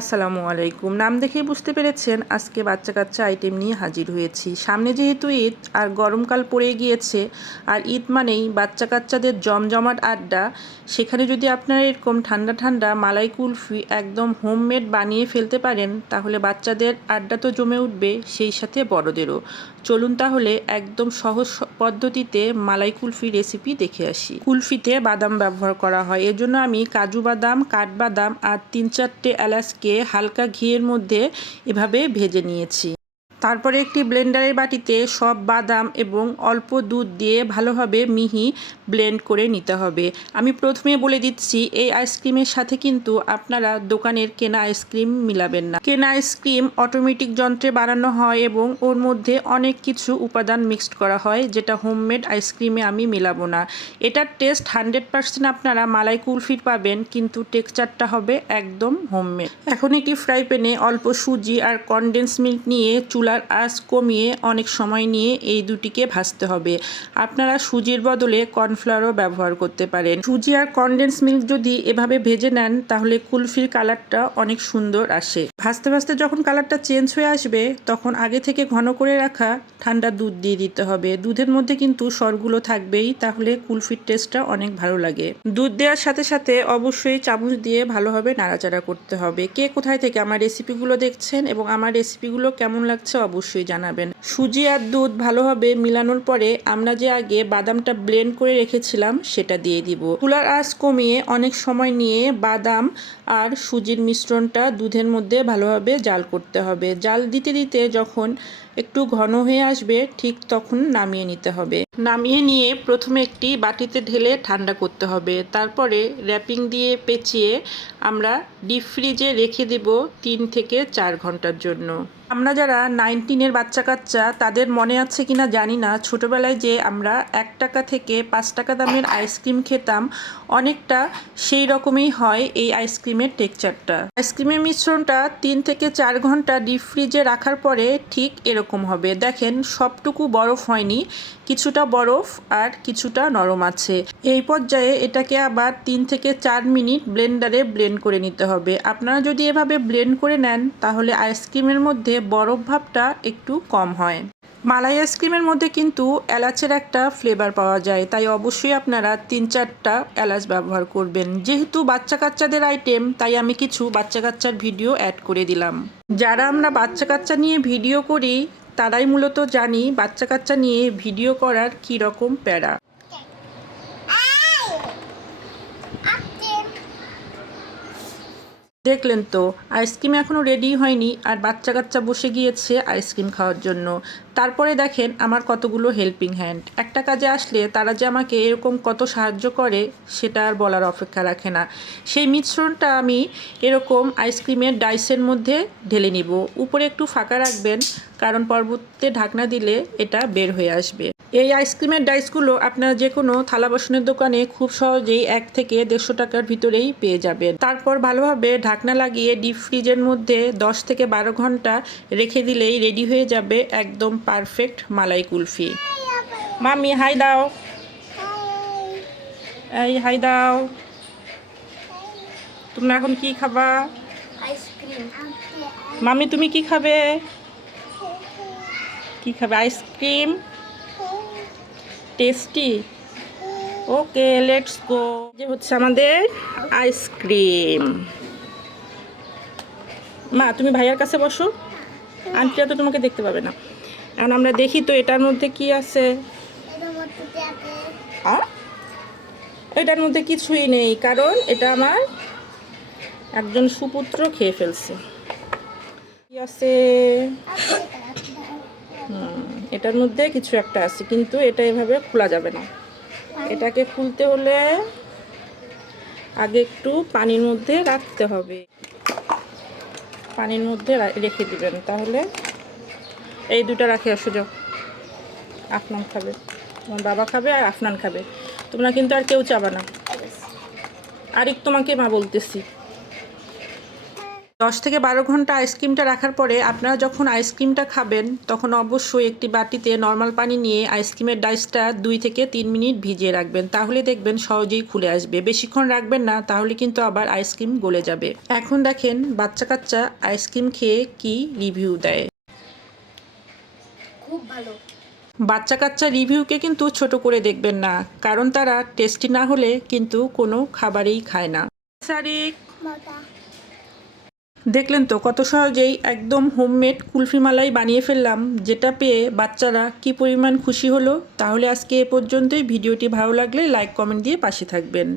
আসসালামু আলাইকুম। নাম দেখেই বুঝতে পেরেছেন আজকে বাচ্চা কাচ্চা আইটেম নিয়ে হাজির হয়েছি। সামনে যেহেতু ঈদ, আর গরমকাল পড়ে গিয়েছে, আর ঈদ মানেই বাচ্চা কাচ্চাদের জমজমাট আড্ডা, সেখানে যদি আপনারা এরকম ঠান্ডা ঠান্ডা মালাই কুলফি একদম হোমমেড বানিয়ে ফেলতে পারেন, তাহলে বাচ্চাদের আড্ডা তো জমে উঠবে, সেই সাথে বড়দেরও। চলুন তাহলে একদম সহজ পদ্ধতিতে মালাই কুলফি রেসিপি দেখে আসি। কুলফিতে বাদাম ব্যবহার করা হয়। এর জন্য আমি কাজু বাদাম কাঠবাদাম আর তিন চারটে এলাচকে হালকা ঘিয়ের মধ্যে এভাবে ভেজে নিয়েছি। তারপরে একটি ব্লেন্ডারের বাটিতে সব বাদাম এবং অল্প দুধ দিয়ে ভালোভাবে মিহি ব্লেন্ড করে নিতে হবে। আমি প্রথমে বলে দিচ্ছি, এই আইসক্রিমের সাথে কিন্তু আপনারা দোকানের কেনা আইসক্রিম মিলাবেন না। কেনা আইসক্রিম অটোমেটিক যন্ত্রে বানানো হয় এবং ওর মধ্যে অনেক কিছু উপাদান মিক্সড করা হয়, যেটা হোমমেড আইসক্রিমে আমি মিলাবো না। এটার টেস্ট হান্ড্রেড পার্সেন্ট আপনারা মালাই কুলফির পাবেন, কিন্তু টেক্সচারটা হবে একদম হোমমেড। এখন একটি ফ্রাই প্যানে অল্প সুজি আর কনডেন্স মিল্ক নিয়ে চুলার আঁচ কমিয়ে অনেক সময় নিয়ে এই দুটিকে ভাজতে হবে। আপনারা সুজির বদলে কর্নফ্লাওয়ারও ব্যবহার করতে পারেন। সুজি আর কনডেন্স মিল্ক যদি এভাবে ভেজে নেন, তাহলে কুলফির কালারটা অনেক সুন্দর আসে। ভাজতে ভাজতে যখন কালারটা চেঞ্জ হয়ে আসবে, তখন আগে থেকে ঘন করে রাখা ঠান্ডা দুধ দিয়ে দিতে হবে। দুধের মধ্যে কিন্তু সরগুলো থাকবেই, তাহলে কুলফির টেস্টটা অনেক ভালো লাগে। দুধ দেওয়ার সাথে সাথে অবশ্যই চামচ দিয়ে ভালোভাবে নাড়াচাড়া করতে হবে। কে কোথায় থেকে আমার রেসিপিগুলো দেখছেন এবং আমার রেসিপিগুলো কেমন লাগছে অবশ্যই জানাবেন। সুজি আর দুধ ভালোভাবে মিলানোর পরে আমরা যে আগে বাদামটা ব্লেন্ড করে রেখেছিলাম, সেটা দিয়ে দিব। চুলার আঁচ কমিয়ে অনেক সময় নিয়ে বাদাম আর সুজির মিশ্রণটা দুধের মধ্যে ভালোভাবে জাল করতে হবে। জাল দিতে দিতে যখন একটু ঘন হয়ে আসবে, ঠিক তখন নামিয়ে নিতে হবে। নামিয়ে নিয়ে প্রথমে একটি বাটিতে ঢেলে ঠান্ডা করতে হবে। তারপরে র্যাপিং দিয়ে পেঁচিয়ে আমরা ডিপ ফ্রিজে রেখে দেব তিন থেকে চার ঘণ্টার জন্য। আমরা যারা নাইনটিনের বাচ্চা কাচ্চা তাদের মনে আছে কিনা জানি না। ছোটোবেলায় যে আমরা এক টাকা থেকে পাঁচ টাকা দামের আইসক্রিম খেতাম, অনেকটা সেই রকমই হয় এই আইসক্রিমের টেক্সচারটা। আইসক্রিমের মিশ্রণটা তিন থেকে চার ঘণ্টা ডিপ ফ্রিজে রাখার পরে ঠিক এরকম হবে। দেখেন, সবটুকু বরফ হয়নি, কিছুটা বরফ আর কিছুটা নরম আছে। এই পর্যায়ে এটাকে আবার তিন থেকে চার মিনিট ব্লেন্ডারে ব্লেন্ড করে নিতে হবে। আপনারা যদি এভাবে ব্লেন্ড করে নেন, তাহলে আইসক্রিমের মধ্যে বরফ ভাবটা একটু কম হয়। মালাই আইসক্রিমের মধ্যে কিন্তু এলাচের একটা ফ্লেভার পাওয়া যায়, তাই অবশ্যই আপনারা তিন চারটা এলাচ ব্যবহার করবেন। যেহেতু বাচ্চা কাচ্চাদের আইটেম তাই আমি কিছু বাচ্চা কাচ্চার ভিডিও অ্যাড করে দিলাম। যারা আমরা বাচ্চা কাচ্চা নিয়ে ভিডিও করি, তারাই মূলত জানি বাচ্চা কাচ্চা নিয়ে ভিডিও করার কী রকম প্যারা। দেখলেন তো, আইসক্রিম এখনও রেডি হয়নি আর বাচ্চা কাচ্চা বসে গিয়েছে আইসক্রিম খাওয়ার জন্য। তারপরে দেখেন আমার কতগুলো হেল্পিং হ্যান্ড একটা কাজে আসলে তারা যে আমাকে এরকম কত সাহায্য করে, সেটা আর বলার অপেক্ষা রাখে না। সেই মিশ্রণটা আমি এরকম আইসক্রিমের ডাইসের মধ্যে ঢেলে নিব। উপরে একটু ফাঁকা রাখবেন, কারণ পরবর্তীতে ঢাকনা দিলে এটা বের হয়ে আসবে। এই আইসক্রিমের ডাইসগুলো আপনারা যে কোনো থালা বাসনের দোকানে খুব সহজেই এক থেকে দেড়শো টাকার ভিতরেই পেয়ে যাবেন। তারপর ভালোভাবে ঢাকনা লাগিয়ে ডিপ ফ্রিজের মধ্যে দশ থেকে বারো ঘণ্টা রেখে দিলেই রেডি হয়ে যাবে একদম পারফেক্ট মালাই কুলফি। মামি, হাই দাও। এই, হাই দাও। তোমরা এখন কি খাবা? মামি, তুমি কি খাবে? কি খাবে? Ice cream? Tasty. Okay let's go যে হচ্ছে আমাদের আইসক্রিম। মা, তুমি ভাইয়ার কাছে বসো। আন্টিরা তো তোমাকে দেখতে পাবে না। এখন আমরা দেখি তো এটার মধ্যে কি আছে। এটার মধ্যে কিছুই নেই, কারণ এটা আমার একজন সুপুত্র খেয়ে ফেলছে। কি আছে? এটার মধ্যে কিছু একটা আছে, কিন্তু এটা এভাবে খোলা যাবে না। এটাকে খুলতে হলে আগে একটু পানির মধ্যে রাখতে হবে। পানির মধ্যে রেখে দিবেন, তাহলে এই দুটো রাখে আসো যাও আফনান খাবে, তোমার বাবা খাবে আর আফনান খাবে। তোমরা কিন্তু আর কেউ চাবা না। আরেক তোমাকে মা বলতেছি। দশ থেকে বারো ঘণ্টা আইসক্রিমটা রাখার পরে আপনারা যখন আইসক্রিমটা খাবেন তখন অবশ্যই একটি বাটিতে নর্মাল পানি নিয়ে আইসক্রিমের ডাইসটা দুই থেকে তিন মিনিট ভিজিয়ে রাখবেন। তাহলে দেখবেন সহজেই খুলে আসবে। বেশিক্ষণ রাখবেন না তাহলে কিন্তু আবার আইসক্রিম গলে যাবে। এখন দেখেন বাচ্চা কাচ্চা আইসক্রিম খেয়ে কি রিভিউ দেয়। খুব ভালো। বাচ্চা কাচ্চা রিভিউকে কিন্তু ছোট করে দেখবেন না কারণ তারা টেস্টি না হলে কিন্তু কোনো খাবারেই খায় না। সারিক মজা। দেখলেন তো কত সহজেই একদম হোমমেড কুলফি মালাই বানিয়ে ফেললাম, যেটা পেয়ে বাচ্চারা কি পরিমাণ খুশি হলো, তাহলে আজকে এ পর্যন্তই। ভিডিওটি ভালো লাগলে লাইক কমেন্ট দিয়ে পাশে থাকবেন।